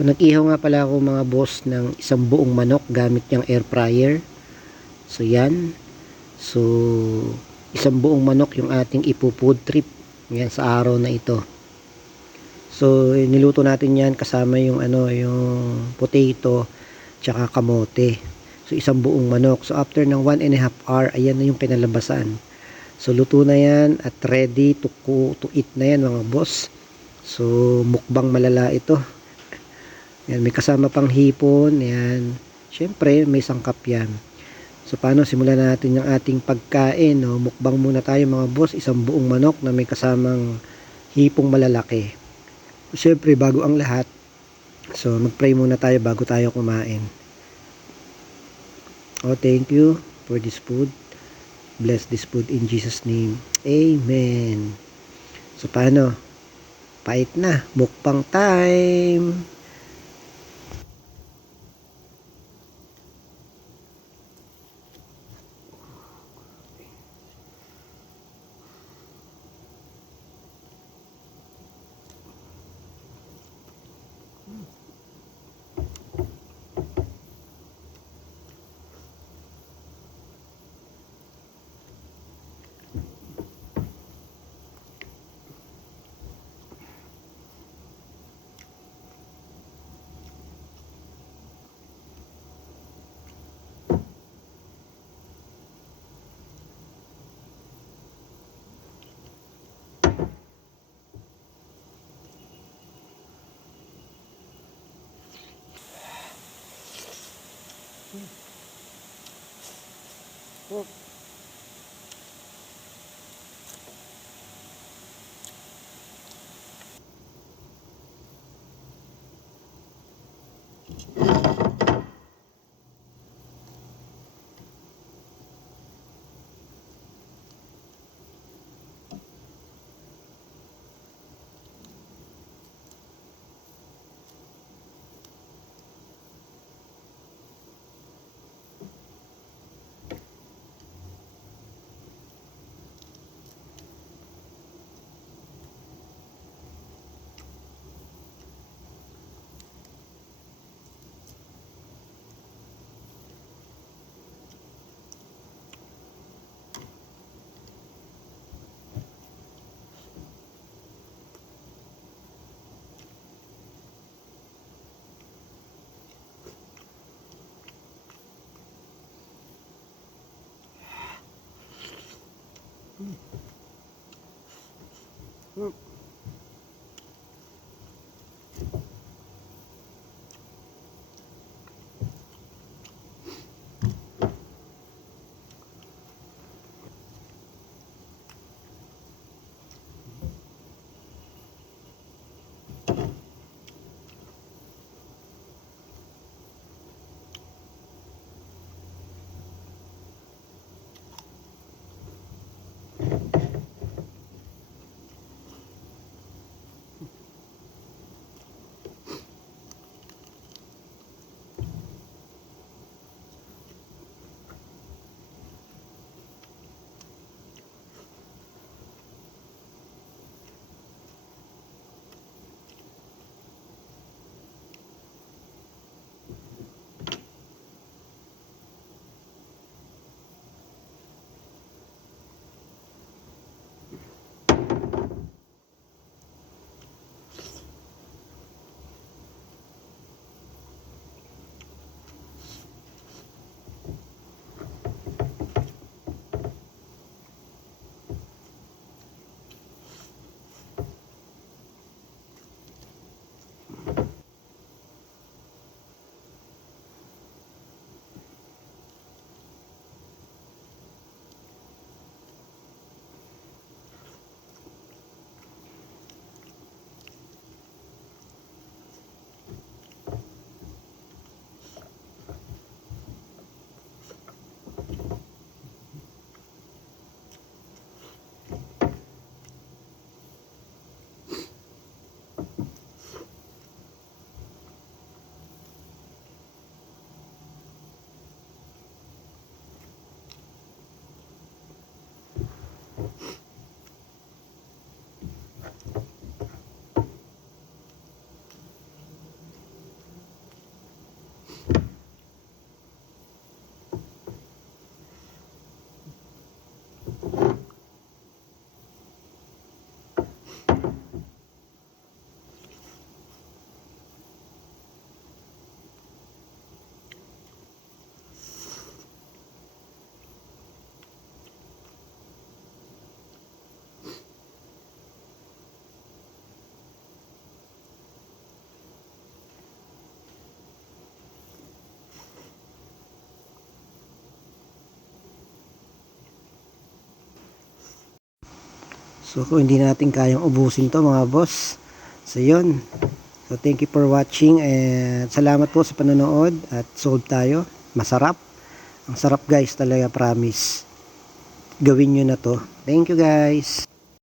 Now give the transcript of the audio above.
So nag-ihaw nga pala ako mga boss ng isang buong manok gamit yung air fryer. So yan. So isang buong manok yung ating ipo-food trip yan sa araw na ito. So niluto natin yan kasama yung yung potato tsaka kamote. So isang buong manok. So after ng 1.5 hour, ayan na yung kinalabasan. So luto na yan at ready to eat na yan mga boss. So mukbang malala ito. Yan, may kasama pang hipon, yan. Syempre, may sangkap yan. So, paano? Simulan natin yung ating pagkain, no? Mukbang muna tayo mga boss, isang buong manok na may kasamang hipong malalaki. Syempre, bago ang lahat, so, mag-pray muna tayo bago tayo kumain. Oh, thank you for this food. Bless this food in Jesus' name. Amen. So, paano? Pait na. Mukbang time! Oh. So kung hindi natin kayang ubusin to mga boss. So yun. So thank you for watching and salamat po sa panonood at sold tayo. Masarap. Ang sarap guys talaga, promise. Gawin nyo na to. Thank you guys.